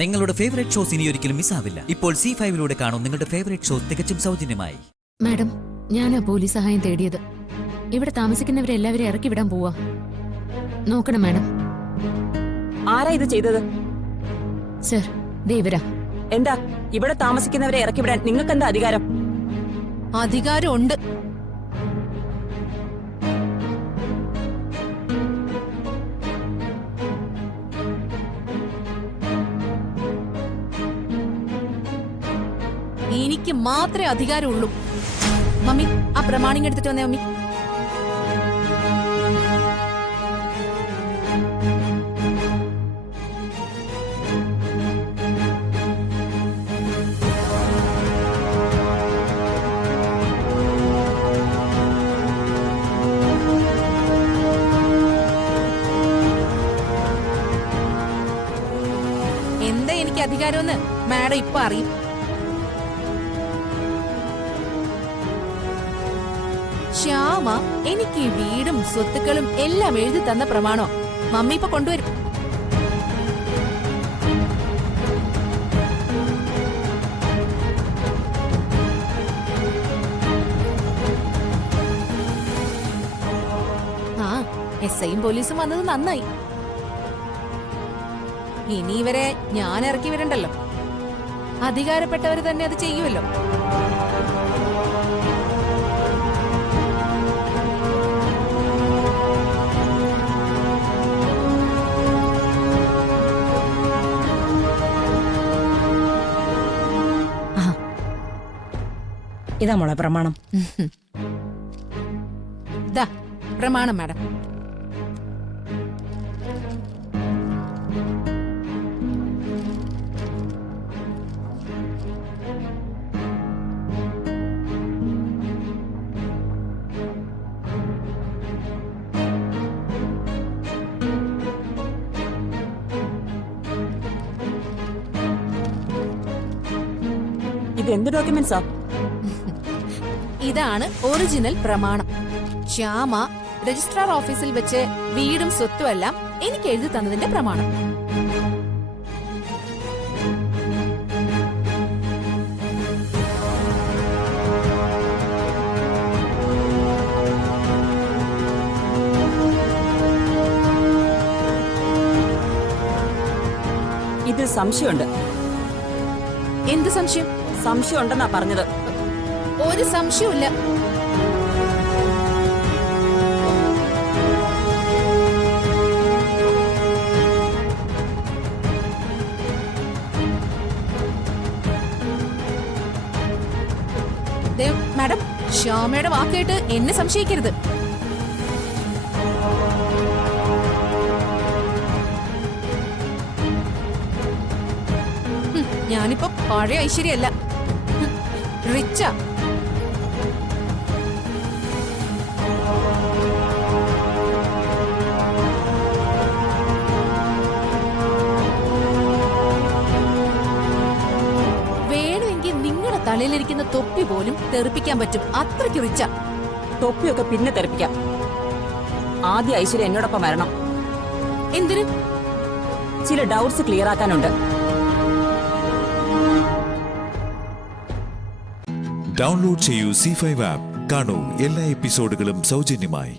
നിങ്ങളുടെ favourite shows ഇനി ഒരിക്കലും മിസ്സാവില്ല. ഇപ്പോൾ C5 കാണും നിങ്ങളുടെ ഫേവറേറ്റ് ഷോസ് തികച്ചും സൗജന്യമായി. മാഡം, ഞാനാ പോലീസ് സഹായം തേടിയത്. ഇവിടെ താമസിക്കുന്നവരെ എല്ലാവരെയും ഇറക്കി വിടാൻ പോവാ. നോക്കണം മാഡം. ആരാ ഇത് ചെയ്തത്? സർ, ദേവരാ. എന്താ ഇവിടെ താമസിക്കുന്നവരെ ഇറക്കി വിടാൻ നിങ്ങൾക്ക് എന്താ അധികാരം? അധികാരമുണ്ട്. എനിക്ക് മാത്രമേ അധികാരമുള്ളൂ. മമ്മി, ആ പ്രമാണിങ് എടുത്തിട്ട് വന്നേ മമ്മി. എന്താ എനിക്ക് അധികാരമെന്ന് മാഡം ഇപ്പൊ അറിയും. ശ്യാമ എനിക്ക് വീടും സ്വത്തുക്കളും എല്ലാം എഴുതി തന്ന പ്രമാണോ മമ്മി ഇപ്പൊ കൊണ്ടുവരും. ആ, SIയും പോലീസും വന്നത് നന്നായി. ഇനി ഇവരെ ഞാൻ ഇറക്കി വിടണ്ടല്ലോ. അധികാരപ്പെട്ടവര് തന്നെ അത് ചെയ്യുമല്ലോ. ഇതാ മോളെ പ്രമാണം. ദാ പ്രമാണം മാഡം. ഇതെന്ത് ഡോക്യുമെന്റ്സാ? ഇതാണ് ഒറിജിനൽ പ്രമാണം. ശ്യാമ രജിസ്ട്രാർ ഓഫീസിൽ വെച്ച് വീടും സ്വത്തും എല്ലാം എനിക്ക് എഴുതി തന്നതിന്റെ പ്രമാണം. ഇത് സംശയമുണ്ട്. എന്ത് സംശയം? സംശയമുണ്ടെന്നാ പറഞ്ഞത്. ഒരു സംശയമില്ല. മാഡം, ശ്യാമയുടെ വാക്കേട്ട് എന്നെ സംശയിക്കരുത്. ഞാനിപ്പോ പഴയ ഐശ്വര്യല്ല, റിച്ചാ. വേണമെങ്കിൽ നിങ്ങളുടെ തലയിലിരിക്കുന്ന തൊപ്പി പോലും തെറിപ്പിക്കാൻ പറ്റും. അത്രയ്ക്ക് റിച്ചാ. തൊപ്പിയൊക്കെ പിന്നെ തെറിപ്പിക്കാം. ആദ്യ ഐശ്വര്യ എന്നോടൊപ്പം വരണം. എന്തിന്? ചില ഡൗട്ട്സ് ക്ലിയർ ആക്കാനുണ്ട്. ഡൗൺലോഡ് ചെയ്യൂ C5 ആപ്പ്. കാണൂ എല്ലാ എപ്പിസോഡുകളും സൗജന്യമായി.